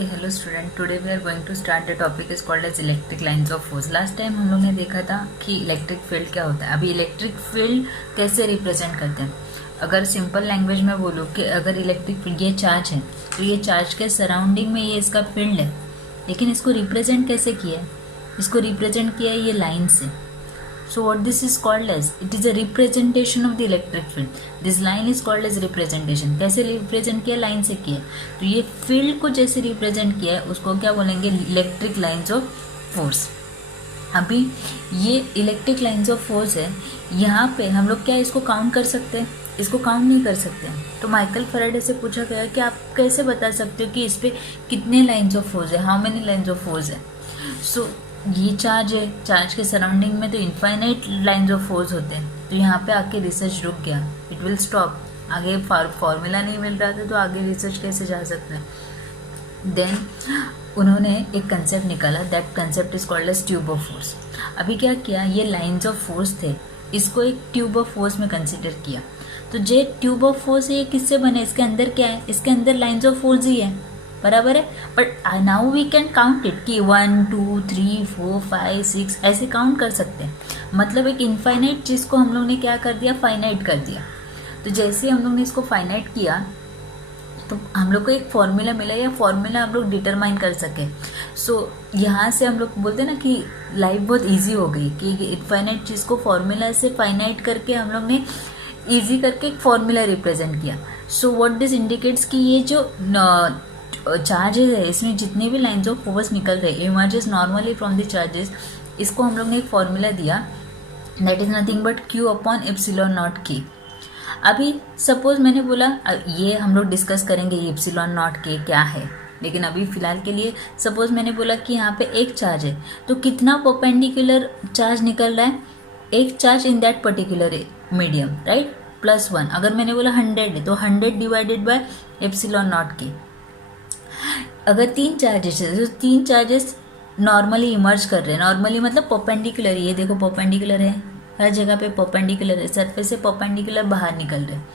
Okay, hello student. Today we are going to start the topic is called as electric lines of force. Last time हम लोग ने देखा था कि electric field क्या होता है. अभी इलेक्ट्रिक फील्ड कैसे रिप्रेजेंट करते हैं. अगर सिंपल लैंग्वेज में बोलूँ कि अगर इलेक्ट्रिक फील्ड ये चार्ज है तो ये चार्ज के सराउंडिंग में ये इसका फील्ड है, लेकिन इसको रिप्रेजेंट कैसे किया है. इसको रिप्रेजेंट किया है ये लाइन से. So what this is called as? It is a representation of the electric field. This line is called as representation. कैसे रिप्रेजेंट किया? लाइन से किया. तो ये फील्ड को जैसे रिप्रेजेंट किया है उसको क्या बोलेंगे? Electric lines of force. अभी ये इलेक्ट्रिक लाइन्स ऑफ फोर्स है. यहाँ पे हम लोग क्या इसको काउंट कर सकते हैं? इसको काउंट नहीं कर सकते. तो माइकल फैराडे से पूछा गया कि आप कैसे बता सकते हो कि इस पर कितने लाइन्स ऑफ फोर्स है, how many lines of force है. सो ये चार्ज है, चार्ज के सराउंडिंग में तो इनफाइनाइट लाइन्स ऑफ फोर्स होते हैं. तो यहाँ पे आके रिसर्च रुक गया. It will stop. आगे फॉर्मूला नहीं मिल रहा था तो आगे रिसर्च कैसे जा सकता है. देन उन्होंने एक कंसेप्ट निकाला. That concept is called as tube of force. अभी क्या किया, ये लाइन्स ऑफ फोर्स थे, इसको एक ट्यूब ऑफ फोर्स में कंसिडर किया. तो जो ट्यूब ऑफ फोर्स है ये किससे बने? इसके अंदर क्या है? इसके अंदर लाइन्स ऑफ फोर्स ही है, बराबर है. But now we can count it कि 1 2 3 4 5 6 ऐसे काउंट कर सकते हैं. मतलब एक इनफाइनाइट चीज़ को हम लोग ने क्या कर दिया? फाइनाइट कर दिया. तो जैसे हम लोग ने इसको फाइनाइट किया तो हम लोग को एक फॉर्मूला मिला. या फॉर्मूला हम लोग डिटरमाइन कर सके. सो यहाँ से हम लोग बोलते हैं ना कि लाइफ बहुत ईजी हो गई कि इनफाइनाइट चीज़ को फॉर्मूला से फाइनाइट करके हम लोग ने ईजी करके एक फॉर्मूला रिप्रेजेंट किया. सो व्हाट दिस इंडिकेट्स कि ये जो चार्जेस है इसमें जितने भी लाइन्स ऑफ फोर्स निकल रहे emerges normally from the charges, इसको हम लोग ने एक फॉर्मूला दिया. That is nothing but Q upon epsilon not K. अभी सपोज मैंने बोला, ये हम लोग डिस्कस करेंगे ये एप्सिलॉन नॉट K क्या है, लेकिन अभी फिलहाल के लिए सपोज मैंने बोला कि यहाँ पे एक चार्ज है तो कितना परपेंडिकुलर चार्ज निकल रहा है? एक charge in that particular medium, right, +1. अगर मैंने बोला 100 है तो 100 divided by epsilon not K. अगर 3 चार्जेस है तो 3 चार्जेस नॉर्मली इमर्ज कर रहे हैं. नॉर्मली मतलब परपेंडिकुलर. ये देखो परपेंडिकुलर है, हर जगह पे परपेंडिकुलर है, सरफेस से परपेंडिकुलर बाहर निकल रहे हैं.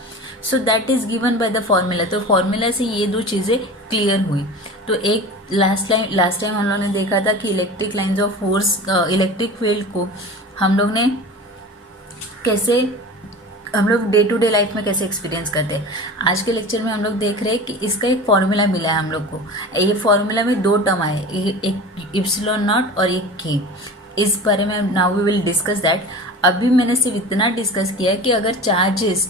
सो that is given by the formula. तो फॉर्मूला से ये दो चीज़ें क्लियर हुई. तो एक लास्ट टाइम हम लोगों ने देखा था कि electric lines of force, electric field को हम लोग ने कैसे, हम लोग डे टू डे लाइफ में कैसे एक्सपीरियंस करते हैं. आज के लेक्चर में हम लोग देख रहे हैं कि इसका एक फॉर्मूला मिला है हम लोग को. ये फॉर्मूला में 2 टर्म आए, एक इप्सिलॉन नॉट और एक K. इस बारे में now we will discuss that. अभी मैंने सिर्फ इतना डिस्कस किया है कि अगर चार्जेस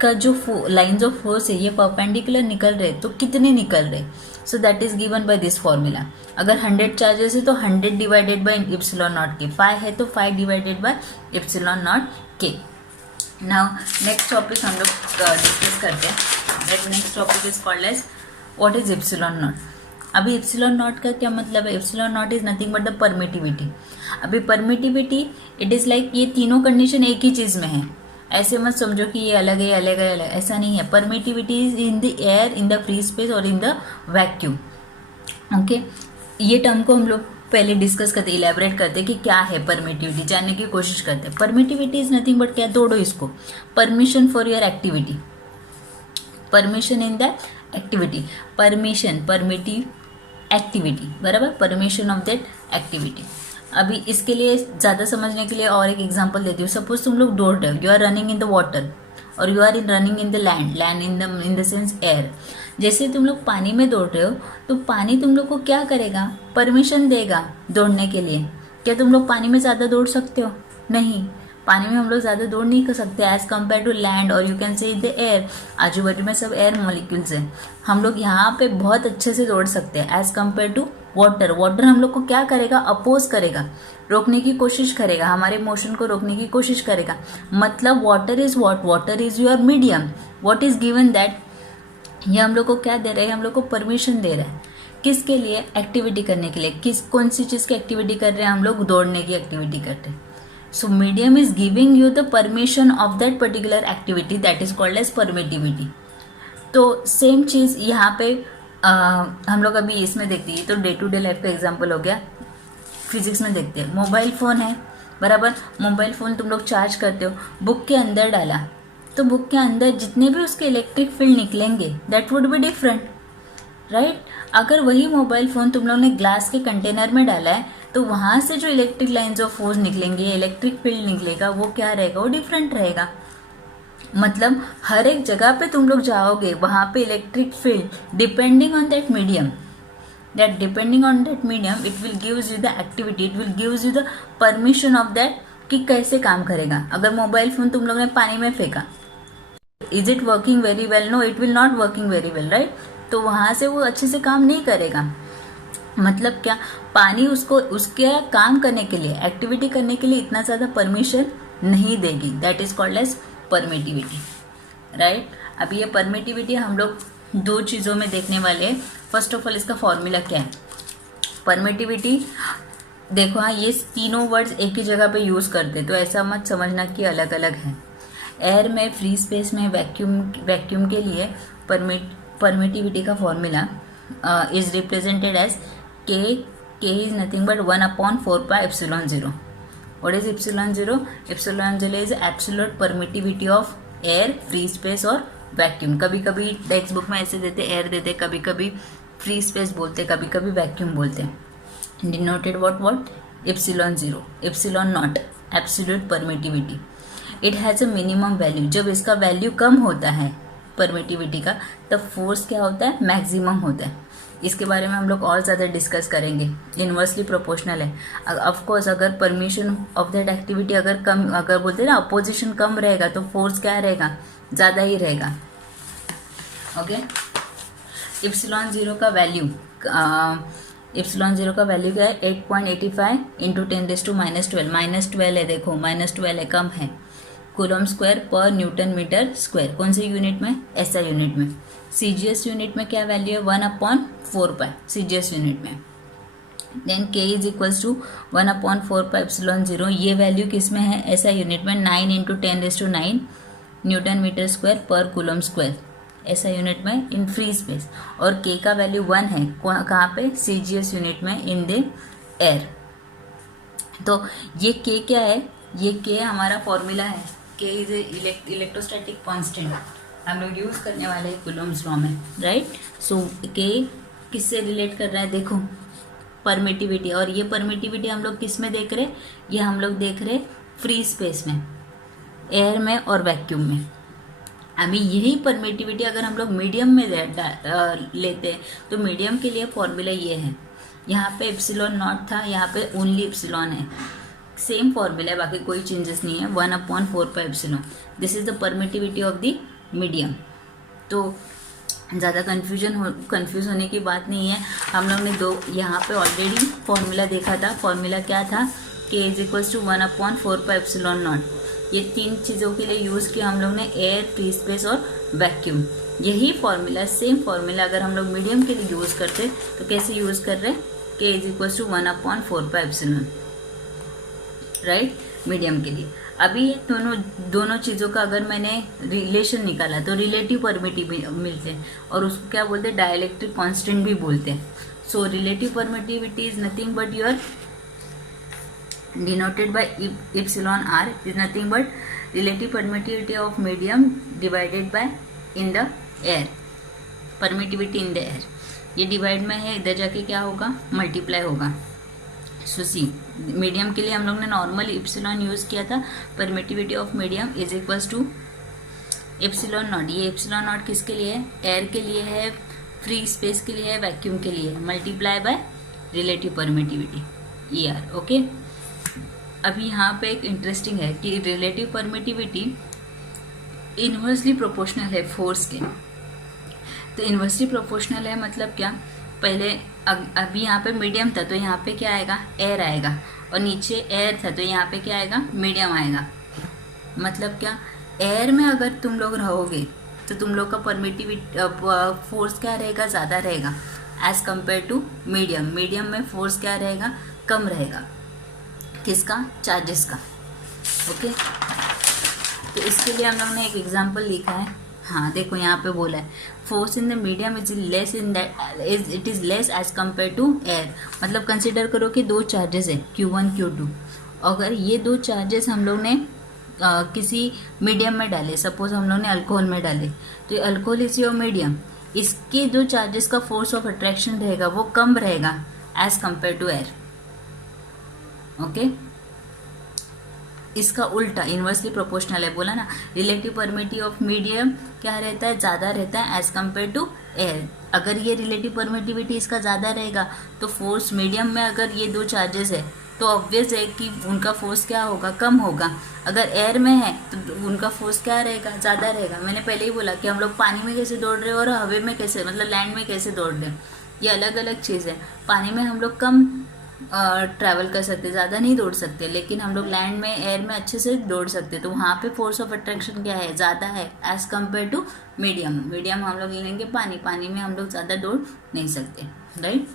का जो लाइन्स ऑफ फोर्स है ये परपेंडिकुलर निकल रहे तो कितने निकल रहे. So that is given by this formula. अगर 100 चार्जेस है तो 100 divided by epsilon naught K. 5 है तो 5 divided by epsilon naught K. Now next topic हम लोग डिस्कस करते हैं. That next topic is called as what is epsilon naught. अभी एप्सिलॉन नॉट का क्या मतलब है? Epsilon naught is nothing but the permittivity. अभी परमिटिविटी इट इज़ लाइक ये तीनों कंडीशन एक ही चीज़ में है. ऐसे मत समझो कि ये अलग है अलग है अलग, ऐसा नहीं है. Permittivity is in the air, in the free space और इन द वैक्यूम. ओके, ये टर्म को हम लोग पहले डिस्कस करते, इलेबरेट करते कि क्या है परमिटिविटी, जानने की कोशिश करते. परमिटिविटी इज नथिंग बट क्या, तोड़ो इसको, permission for your activity, permission in the activity, permission, primitive activity, बराबर, परमिशन ऑफ दैट एक्टिविटी. अभी इसके लिए ज़्यादा समझने के लिए और एक एग्जांपल देती हूँ. सपोज तुम लोग दौड़ रहे हो, you are running in the water और you are running in the land, land in the sense air. जैसे तुम लोग पानी में दौड़ रहे हो तो पानी तुम लोग को क्या करेगा? परमिशन देगा दौड़ने के लिए. क्या तुम लोग पानी में ज़्यादा दौड़ सकते हो? नहीं, पानी में हम लोग ज़्यादा दौड़ नहीं कर सकते एज कम्पेयर टू लैंड और you can say the air. आजू बाजू में सब एयर मॉलिक्यूल्स हैं. हम लोग यहाँ पे बहुत अच्छे से दौड़ सकते हैं as compare to water. Water हम लोग को क्या करेगा? अपोज करेगा, रोकने की कोशिश करेगा, हमारे मोशन को रोकने की कोशिश करेगा. मतलब water is what, water is your medium. What is given that, ये हम लोग को क्या दे रहे हैं? हम लोग को परमिशन दे रहा है. किसके लिए? एक्टिविटी करने के लिए. कौन सी चीज़ की एक्टिविटी कर रहे हैं हम लोग? दौड़ने की एक्टिविटी करते हैं. So medium is giving you the permission of that particular activity, that is called as permittivity. तो सेम चीज़ यहाँ पे हम लोग अभी इसमें देखते हैं. तो डे टू डे लाइफ का एग्जाम्पल हो गया. फिजिक्स में देखते हैं, मोबाइल फ़ोन है, बराबर. मोबाइल फ़ोन तुम लोग चार्ज करते हो, बुक के अंदर डाला तो बुक के अंदर जितने भी उसके इलेक्ट्रिक फील्ड निकलेंगे that would be different. Right. अगर वही मोबाइल फ़ोन तुम लोग ने ग्लास के कंटेनर में डाला है तो वहाँ से जो इलेक्ट्रिक लाइंस ऑफ फोर्स निकलेंगे, इलेक्ट्रिक फील्ड निकलेगा, वो क्या रहेगा, वो डिफरेंट रहेगा। मतलब हर एक जगह पे तुम लोग जाओगे वहाँ पे electric field depending on that medium, it will gives you the activity, it will gives you the permission of that कि कैसे काम करेगा। अगर मोबाइल फोन तुम लोग ने पानी में फेंका, is it working very well? No, it will not working very well, right. तो वहां से वो अच्छे से काम नहीं करेगा। मतलब क्या, पानी उसको उसके काम करने के लिए, एक्टिविटी करने के लिए इतना ज़्यादा परमिशन नहीं देगी। That is called as permittivity, right. अब ये परमिटिविटी हम लोग दो चीज़ों में देखने वाले हैं। फर्स्ट ऑफ ऑल इसका फॉर्मूला क्या है। परमिटिविटी देखो, हाँ ये तीनों वर्ड्स एक ही जगह पे यूज़ करते, तो ऐसा मत समझना कि अलग अलग है। एयर में, फ्री स्पेस में, वैक्यूम के लिए परमिटिविटी का फॉर्मूला इज रिप्रेजेंटेड एज के is nothing but 1/4 pi epsilon 0। What is epsilon 0? Epsilon 0 is absolute permittivity of air, free space और वैक्यूम। कभी कभी टेक्स्ट बुक में ऐसे देते एयर देते, कभी कभी फ्री स्पेस बोलते, कभी कभी वैक्यूम बोलते हैं। Denoted what epsilon 0, epsilon not absolute permittivity. It has a minimum value. जब इसका वैल्यू कम होता है परमिटिविटी का, तब फोर्स क्या होता है, मैक्सिमम होता है। इसके बारे में हम लोग और ज़्यादा डिस्कस करेंगे। इन्वर्सली प्रोपोर्शनल है। ऑफकोर्स अगर परमिशन ऑफ दैट एक्टिविटी अगर कम, अगर बोलते हैं ना अपोजिशन कम रहेगा, तो फोर्स क्या रहेगा, ज़्यादा ही रहेगा। ओके। एप्सिलॉन 0 का वैल्यू, एप्सिलॉन 0 का वैल्यू क्या है, 8.85 इंटू 10⁻12 -12 है। देखो -12 है, कम है। कूलम स्क्वायर पर न्यूटन मीटर स्क्वायर। कौन से यूनिट में, एसआई यूनिट में। सीजीएस यूनिट में क्या वैल्यू है, 1/4 पाई सीजीएस यूनिट में। Then K is equals to 1/4 pi epsilon 0। ये वैल्यू किस में है, एसआई यूनिट में। 9 इंटू 10⁻9 न्यूटन मीटर स्क्वायर पर कूलम स्क्वायर, ऐसा यूनिट में इन फ्री स्पेस। और के का वैल्यू 1 है, कहाँ पे, सीजीएस यूनिट में इन द एयर। तो ये के क्या है, ये के हमारा फॉर्मूला है। के इज इलेक्ट्रोस्टैटिक कांस्टेंट, हम लोग यूज करने वाले हैं कूलम्स लॉ में, राइट। सो के किससे रिलेट कर रहा है, देखो परमिटिविटी। और ये परमिटिविटी हम लोग किस में देख रहे, ये हम लोग देख रहे फ्री स्पेस में, एयर में और वैक्यूम में। अभी यही परमिटिविटी अगर हम लोग मीडियम में लेते हैं, तो मीडियम के लिए फॉर्मूला ये है। यहाँ पे एप्सिलॉन नॉट था, यहाँ पे ओनली एप्सिलॉन है। सेम फॉर्मूला है, बाकी कोई चेंजेस नहीं है। 1/4 pi epsilon, this is the permittivity of the medium. तो ज़्यादा कंफ्यूज होने की बात नहीं है। हम लोग ने दो यहाँ पे ऑलरेडी फॉर्मूला देखा था। फॉर्मूला क्या था, K is equals to 1/4 pi epsilon naught. ये तीन चीज़ों के लिए यूज़ किया हम लोग ने, एयर, फ्री स्पेस और वैक्यूम। यही फॉर्मूला, सेम फॉर्मूला अगर हम लोग मीडियम के लिए यूज़ करते तो कैसे यूज़ कर रहे हैं, K is equals to 1/4 pi epsilon, right, medium के लिए। अभी दोनों चीज़ों का अगर मैंने रिलेशन निकाला तो रिलेटिव परमिटिविटी मिलते हैं, और उसको क्या बोलते हैं, डाइलेक्ट्रिक कांस्टेंट भी बोलते हैं। So relative permittivity is nothing but your denoted by epsilon r is nothing but relative permittivity of medium divided by in the air, permittivity in the air। ये डिवाइड में है, इधर जाके क्या होगा, मल्टीप्लाई होगा। सो सी, मीडियम के लिए हम लोग ने नॉर्मल एप्सिलॉन यूज़ किया था। Permittivity of medium is equals to epsilon naught. ये एप्सिलॉन नॉट किसके लिए है, एयर के लिए है, फ्री स्पेस के लिए है, वैक्यूम के लिए है, multiply by relative permittivity E R. Okay. अभी यहाँ पे एक इंटरेस्टिंग है कि रिलेटिव परमिटिविटी इन्वर्सली प्रोपोर्शनल है फोर्स के। तो इन्वर्सली प्रोपोर्शनल है मतलब क्या, पहले अभी यहाँ पे मीडियम था तो यहाँ पे क्या आएगा, एयर आएगा, और नीचे एयर था तो यहाँ पे क्या आएगा, मीडियम आएगा। मतलब क्या, एयर में अगर तुम लोग रहोगे तो तुम लोग का परमिटिविटी फोर्स क्या रहेगा, ज़्यादा रहेगा as compare to medium. Medium में फोर्स क्या रहेगा, कम रहेगा। किसका, चार्जेस का। ओके। तो इसके लिए हम लोग ने एक एग्जांपल लिखा है। हाँ देखो यहाँ पे बोला है, force in the medium is less in that it is less as compare to air. मतलब कंसिडर करो कि दो चार्जेस है Q1 Q2। अगर ये दो चार्जेस हम लोग ने किसी मीडियम में डाले, सपोज हम लोग ने अल्कोहल में डाले, तो अल्कोहल इज योर मीडियम इसके जो चार्जेस का फोर्स ऑफ अट्रैक्शन रहेगा वो कम रहेगा as compare to air. Okay, इसका उल्टा इन्वर्सली प्रोपोर्शनल है, बोला ना, रिलेटिव परमिटिविटी ऑफ मीडियम क्या रहता है, ज़्यादा रहता है एज कंपेयर टू एयर। अगर ये रिलेटिव परमिटिविटी इसका ज़्यादा रहेगा तो फोर्स मीडियम में अगर ये दो चार्जेस है तो ऑब्वियस है कि उनका फोर्स क्या होगा, कम होगा। अगर एयर में है तो उनका फोर्स क्या रहेगा, ज़्यादा रहेगा। मैंने पहले ही बोला कि हम लोग पानी में कैसे दौड़ रहे हैं और हवा में कैसे, मतलब लैंड में कैसे दौड़ रहे हैं, ये अलग अलग चीज़ है। पानी में हम लोग कम ट्रैवल कर सकते, ज़्यादा नहीं दौड़ सकते, लेकिन हम लोग लैंड में, एयर में अच्छे से दौड़ सकते। तो वहाँ पे फोर्स ऑफ अट्रैक्शन क्या है, ज़्यादा है as compare to medium. Medium हम लोग लेंगे पानी, पानी में हम लोग ज़्यादा दौड़ नहीं सकते, राइट।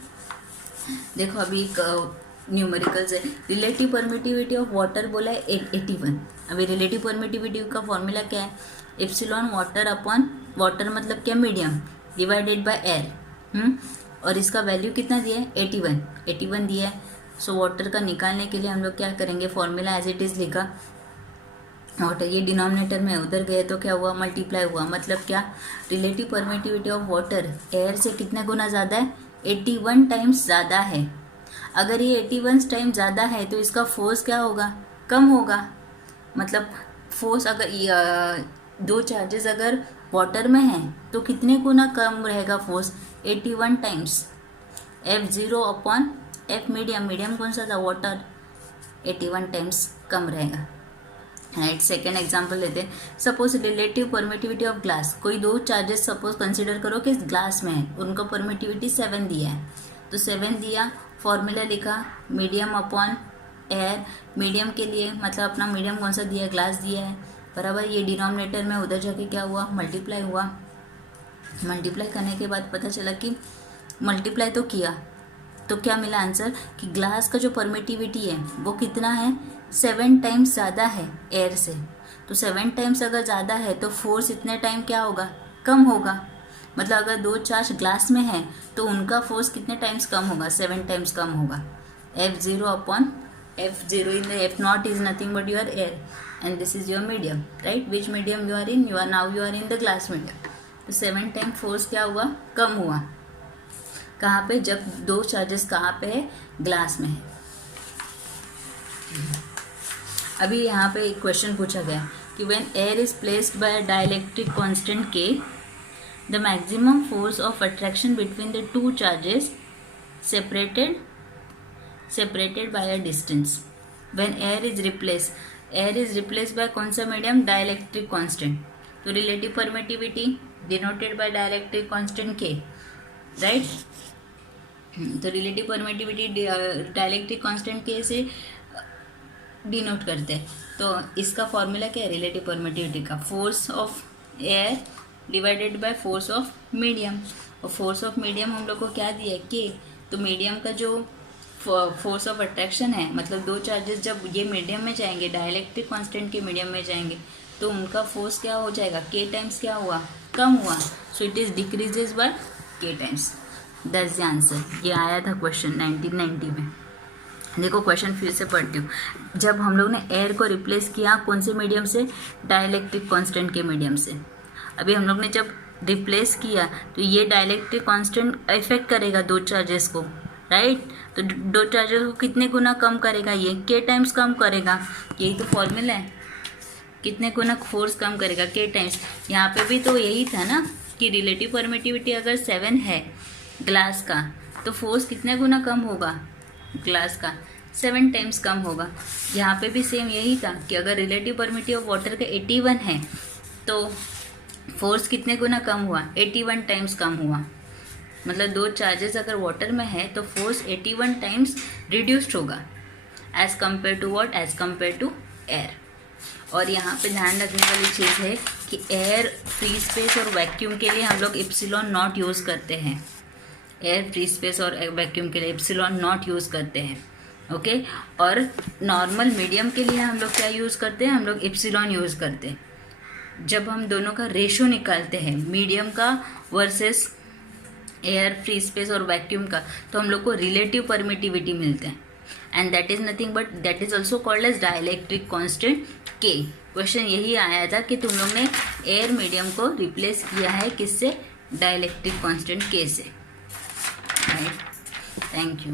देखो अभी एक न्यूमेरिकल्स है, रिलेटिव परमिटिविटी ऑफ वाटर बोला है 81। अभी रिलेटिव परमिटिविटी का फॉर्मूला क्या है, एप्सिलॉन वाटर अपॉन, वाटर मतलब क्या, मीडियम, डिवाइडेड बाय एयर। और इसका वैल्यू कितना दिया है, 81 दिया है। सो वाटर का निकालने के लिए हम लोग क्या करेंगे, फॉर्मूला एज इट इज़ लिखा, वाटर ये डिनोमिनेटर में उधर गए तो क्या हुआ, मल्टीप्लाई हुआ। मतलब क्या, relative permittivity of water air से कितने गुना ज़्यादा है, 81 टाइम्स ज़्यादा है। अगर ये 81 टाइम्स ज़्यादा है तो इसका फोर्स क्या होगा, कम होगा। मतलब फोर्स अगर दो चार्जेस अगर वाटर में हैं तो कितने गुना कम रहेगा force, 81 times. F0 upon F medium, medium कौन सा था, वाटर, 81 टाइम्स कम रहेगा, राइट। सेकेंड एग्जाम्पल लेते हैं, suppose relative permittivity of glass, कोई दो चार्जेस सपोज कंसिडर करो कि ग्लास में है, उनका परमिटिविटी 7 दिया है। तो 7 दिया, फॉर्मूला लिखा मीडियम अपॉन एयर, मीडियम के लिए मतलब अपना मीडियम कौन सा दिया है, ग्लास दिया है, बराबर। ये डिनोमिनेटर में उधर जाके क्या हुआ, मल्टीप्लाई हुआ। मल्टीप्लाई करने के बाद पता चला कि मल्टीप्लाई तो किया तो क्या मिला आंसर, कि ग्लास का जो परमिटिविटी है वो कितना है, 7 टाइम्स ज़्यादा है एयर से। तो 7 टाइम्स अगर ज़्यादा है तो फोर्स इतने टाइम क्या होगा, कम होगा। मतलब अगर दो चार्ज ग्लास में है तो उनका फोर्स कितने टाइम्स कम होगा, 7 टाइम्स कम होगा। F0 upon F0 in the F0 is nothing but your air and this is your medium, right. Which medium you are in, you are in the glass medium. तो 7 time force क्या हुआ, कम हुआ। कहाँ पे, जब दो चार्जेस कहाँ पे है, ग्लास में है। अभी यहाँ पे एक क्वेश्चन पूछा गया कि when air is placed bye dielectric constant K, the maximum force of attraction between the two charges separated by a distance when air is replaced by कौन सा मीडियम, डाइलेक्ट्रिक कांस्टेंट। तो relative permittivity denoted by dielectric constant K, right. तो relative permittivity dielectric constant K से denote करते हैं। तो इसका formula क्या है, रिलेटिव परमिटिविटी का, force of air divided by force of medium. और फोर्स ऑफ मीडियम हम लोग को क्या दिया है, के। तो मीडियम का जो फोर्स ऑफ अट्रैक्शन है, मतलब दो चार्जेस जब ये मीडियम में जाएंगे, डाइलेक्ट्रिक कांस्टेंट के मीडियम में जाएंगे, तो उनका फोर्स क्या हो जाएगा, के टाइम्स क्या हुआ, कम हुआ। So it is decreases bye के टाइम्स। That's the answer. ये आया था क्वेश्चन 1990 में। देखो क्वेश्चन फिर से पढ़ती हूँ। जब हम लोग ने एयर को रिप्लेस किया कौन से मीडियम से, डाइलेक्ट्रिक कांस्टेंट के मीडियम से। अभी हम लोग ने जब रिप्लेस किया तो ये डाइलेक्ट्रिक कांस्टेंट इफेक्ट करेगा दो चार्जेस को, राइट। तो दो चार्जेस को कितने गुना कम करेगा, ये के टाइम्स कम करेगा। यही तो फॉर्मूला है, कितने गुना फोर्स कम करेगा, के टाइम्स। यहाँ पे भी तो यही था ना कि रिलेटिव परमिटिविटी अगर 7 है ग्लास का तो फोर्स कितने गुना कम होगा, ग्लास का 7 टाइम्स कम होगा। यहाँ पे भी सेम यही था कि अगर रिलेटिव परमिटिविटी ऑफ वाटर का 81 है तो फोर्स कितने गुना कम हुआ, 81 टाइम्स कम हुआ। मतलब दो चार्जेस अगर वाटर में है तो फोर्स 81 टाइम्स रिड्यूस्ड होगा as compare to what, as compare to air. और यहाँ पे ध्यान रखने वाली चीज़ है कि एयर, फ्री स्पेस और वैक्यूम के लिए हम लोग एप्सिलॉन नॉट यूज़ करते हैं। एयर, फ्री स्पेस और वैक्यूम के लिए एप्सिलॉन नॉट यूज़ करते हैं, ओके। और नॉर्मल मीडियम के लिए हम लोग क्या यूज़ करते हैं, हम लोग एप्सिलॉन यूज़ करते हैं। जब हम दोनों का रेशो निकालते हैं, मीडियम का वर्सेस एयर, फ्री स्पेस और वैक्यूम का, तो हम लोग को रिलेटिव परमिटिविटी मिलते हैं and that is nothing but that is also called as dielectric constant K. Question यही आया था कि तुम लोग ने एयर मीडियम को रिप्लेस किया है किससे, डाइलेक्ट्रिक कांस्टेंट के से। Right, thank you.